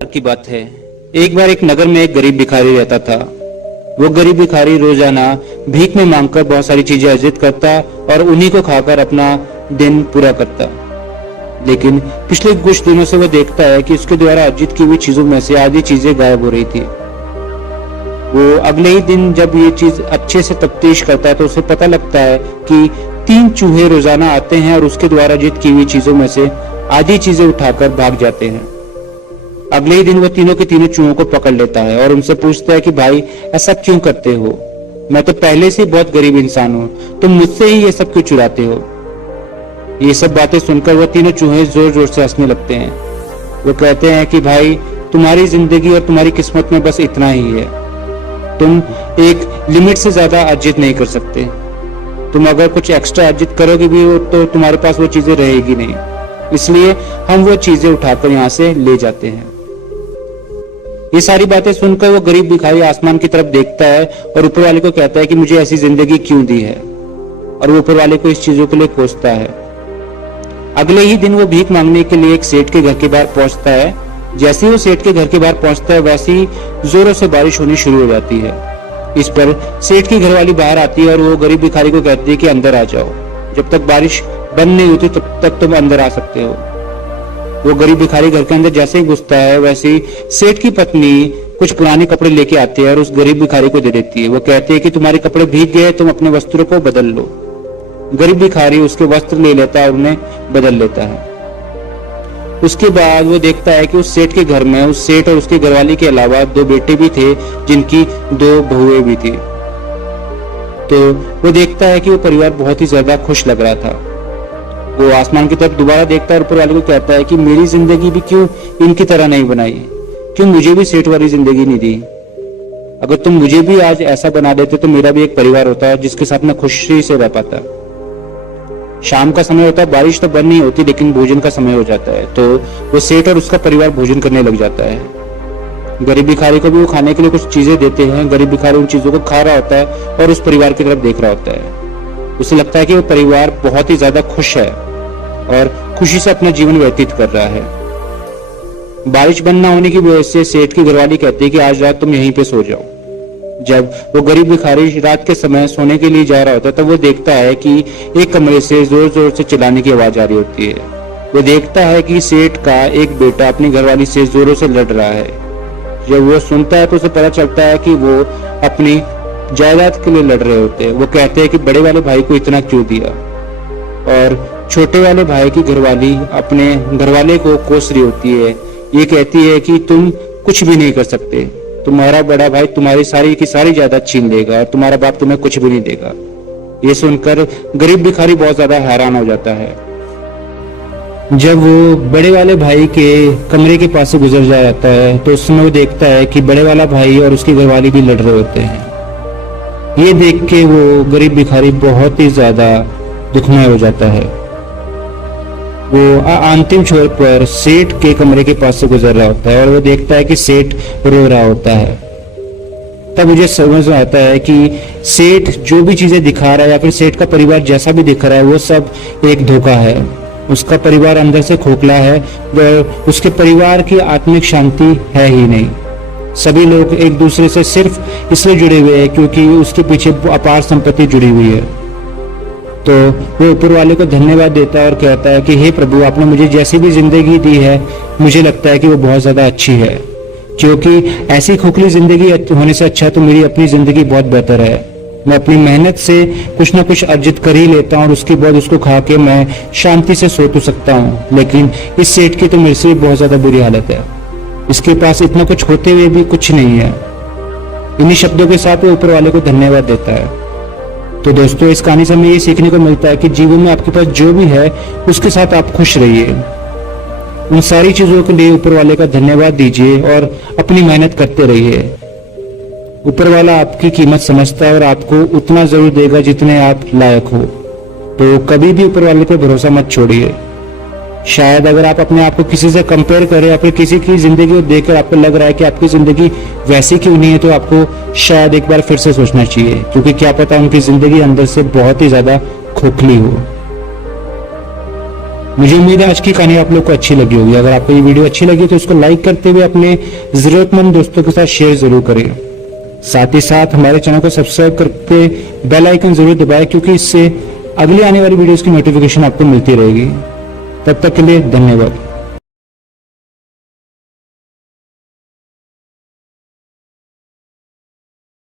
की बात है। एक बार एक नगर में एक गरीब भिखारी रहता था। वो गरीब भिखारी रोजाना भीख में मांगकर बहुत सारी चीजें अर्जित करता और उन्हीं को खाकर अपना दिन पूरा करता। लेकिन पिछले कुछ दिनों से वो देखता है कि उसके द्वारा अर्जित की हुई चीजों में से आधी चीजें गायब हो रही थी। वो अगले ही दिन जब ये चीज अच्छे से तफ्तीश करता है तो उसे पता लगता है कि 3 चूहे रोजाना आते हैं और उसके द्वारा अर्जित की हुई चीजों में से आधी चीजें उठाकर भाग जाते हैं। अगले ही दिन वो तीनों के तीनों चूहों को पकड़ लेता है और उनसे पूछता है कि भाई ऐसा क्यों करते हो? मैं तो पहले से बहुत गरीब इंसान हूँ, तुम मुझसे ही ये सब क्यों चुराते हो? ये सब बातें सुनकर वो तीनों चूहे जोर जोर से हंसने लगते हैं। वो कहते हैं कि भाई तुम्हारी जिंदगी और तुम्हारी किस्मत में बस इतना ही है। तुम एक लिमिट से ज्यादा अर्जित नहीं कर सकते। तुम अगर कुछ एक्स्ट्रा अर्जित करोगे भी तो तुम्हारे पास वो चीजें रहेगी नहीं, इसलिए हम वो चीजें उठाकर यहाँ से ले जाते हैं। ये सारी बातें सुनकर वो गरीब भिखारी आसमान की तरफ देखता है और ऊपर वाले को कहता है कि मुझे ऐसी जिंदगी क्यों दी है, और वो ऊपर वाले को इस चीजों के लिए कोसता है। अगले ही दिन वो भीख मांगने के लिए एक सेठ के घर के बाहर पहुंचता है। जैसे ही वो सेठ के घर के बाहर पहुंचता है वैसे ही जोरों से बारिश होनी शुरू हो जाती है। इस पर सेठ की घरवाली बाहर आती है और वो गरीब भिखारी को कहती है कि अंदर आ जाओ, जब तक बारिश बंद नहीं होती तब तक तुम अंदर आ सकते हो। वो गरीब भिखारी घर के अंदर जैसे ही घुसता है वैसे ही सेठ की पत्नी कुछ पुराने कपड़े लेके आती है और उस गरीब भिखारी को दे देती है। वो कहती है कि तुम्हारे कपड़े भीग गए, तुम अपने वस्त्रों को बदल लो। गरीब भिखारी उसके वस्त्र ले लेता है और उन्हें बदल लेता है। उसके बाद वो देखता है कि उस सेठ के घर में उस सेठ और उसके घरवाली के अलावा 2 बेटे भी थे, जिनकी 2 बहुएं भी थी। तो वो देखता है कि वो परिवार बहुत ही ज्यादा खुश लग रहा था। वो आसमान की तरफ दोबारा देखता है और ऊपर वाले को कहता है कि मेरी जिंदगी भी क्यों इनकी तरह नहीं बनाई, क्यों मुझे भी सेठ वाली जिंदगी नहीं दी। अगर तुम मुझे भी आज ऐसा बना देते तो मेरा भी एक परिवार होता जिसके साथ मैं खुशी से रह पाता। शाम का समय होता है, बारिश तो बंद नहीं होती लेकिन भोजन का समय हो जाता है, तो वो सेठ और उसका परिवार भोजन करने लग जाता है। गरीब भिखारी को भी वो खाने के लिए कुछ चीजें देते हैं। गरीब भिखारी उन चीजों को खा रहा होता है और उस परिवार की तरफ देख रहा होता है। उसे लगता है कि वो परिवार बहुत ही ज्यादा खुश है और खुशी से अपना जीवन व्यतीत कर रहा है। बारिश बंद न होने की वजह से सेठ की घरवाली कहती है कि आज रात तुम यहीं पे सो जाओ। जब वो गरीब भिखारी रात के समय सोने के लिए जा रहा होता है तब वो देखता है कि एक कमरे से जोर जोर से चिल्लाने की आवाज आ रही होती है। वो देखता है कि सेठ का एक बेटा अपनी घरवाली से जोरों से लड़ रहा है। जब वो सुनता है तो उसे पता चलता है कि वो अपनी जायदाद के लिए लड़ रहे होते हैं। वो कहते हैं कि बड़े वाले भाई को इतना क्यों दिया, और छोटे वाले भाई की घरवाली अपने घरवाले को कोस रही होती है। ये कहती है कि तुम कुछ भी नहीं कर सकते, तुम्हारा बड़ा भाई तुम्हारी सारी की सारी जायदाद छीन लेगा और तुम्हारा बाप तुम्हें कुछ भी नहीं देगा। ये सुनकर गरीब भिखारी बहुत ज्यादा हैरान हो जाता है। जब वो बड़े वाले भाई के कमरे के पास से गुजर जाता है तो उस समय वो देखता है कि बड़े वाला भाई और उसकी घरवाली भी लड़ रहे होते हैं। ये देख के वो गरीब भिखारी बहुत ही ज्यादा दुखमय हो जाता है। वो अंतिम छोर पर सेठ के कमरे के पास से गुजर रहा होता है और वो देखता है कि सेठ रो रहा होता है। तब मुझे समझ में आता है कि सेठ जो भी चीजें दिखा रहा है या फिर सेठ का परिवार जैसा भी दिख रहा है वो सब एक धोखा है। उसका परिवार अंदर से खोखला है, वह उसके परिवार की आत्मिक शांति है ही नहीं। सभी लोग एक दूसरे से सिर्फ इसलिए जुड़े हुए हैं क्योंकि उसके पीछे अपार संपत्ति जुड़ी हुई है। तो वो ऊपर वाले को धन्यवाद देता है और कहता है कि हे प्रभु, आपने मुझे जैसी भी जिंदगी दी है मुझे लगता है कि वो बहुत ज्यादा अच्छी है, क्योंकि ऐसी खोखली जिंदगी होने से अच्छा तो मेरी अपनी जिंदगी बहुत बेहतर है। मैं अपनी मेहनत से कुछ ना कुछ अर्जित कर ही लेता हूँ और उसके बाद उसको खा के मैं शांति से सो तो सकता हूँ, लेकिन इस सेठ की तो मेरे से बहुत ज्यादा बुरी हालत है। इसके पास इतना कुछ होते हुए भी कुछ नहीं है। इन्हीं शब्दों के साथ वो ऊपर वाले को धन्यवाद देता है। तो दोस्तों, इस कहानी से हमें ये सीखने को मिलता है कि जीवन में आपके पास जो भी है उसके साथ आप खुश रहिए। उन सारी चीजों के लिए ऊपर वाले का धन्यवाद दीजिए और अपनी मेहनत करते रहिए। ऊपर वाला आपकी कीमत समझता है और आपको उतना जरूर देगा जितने आप लायक हो। तो कभी भी ऊपर वाले पे भरोसा मत छोड़िए। शायद अगर आप अपने आप को किसी से कंपेयर करें या फिर किसी की जिंदगी को देखकर आपको लग रहा है कि आपकी जिंदगी वैसी क्यों नहीं है, तो आपको शायद एक बार फिर से सोचना चाहिए, क्योंकि क्या पता उनकी जिंदगी अंदर से बहुत ही ज्यादा खोखली हो। मुझे उम्मीद है आज की कहानी आप लोग को अच्छी लगी होगी। अगर आपको ये वीडियो अच्छी लगी तो इसको लाइक करते हुए अपने जरूरतमंद दोस्तों के साथ शेयर जरूर करें। साथ ही साथ हमारे चैनल को सब्सक्राइब करके बेल आइकन जरूर दबाएं, क्योंकि इससे अगली आने वाली वीडियोस की नोटिफिकेशन आपको मिलती रहेगी। तब तक के लिए धन्यवाद।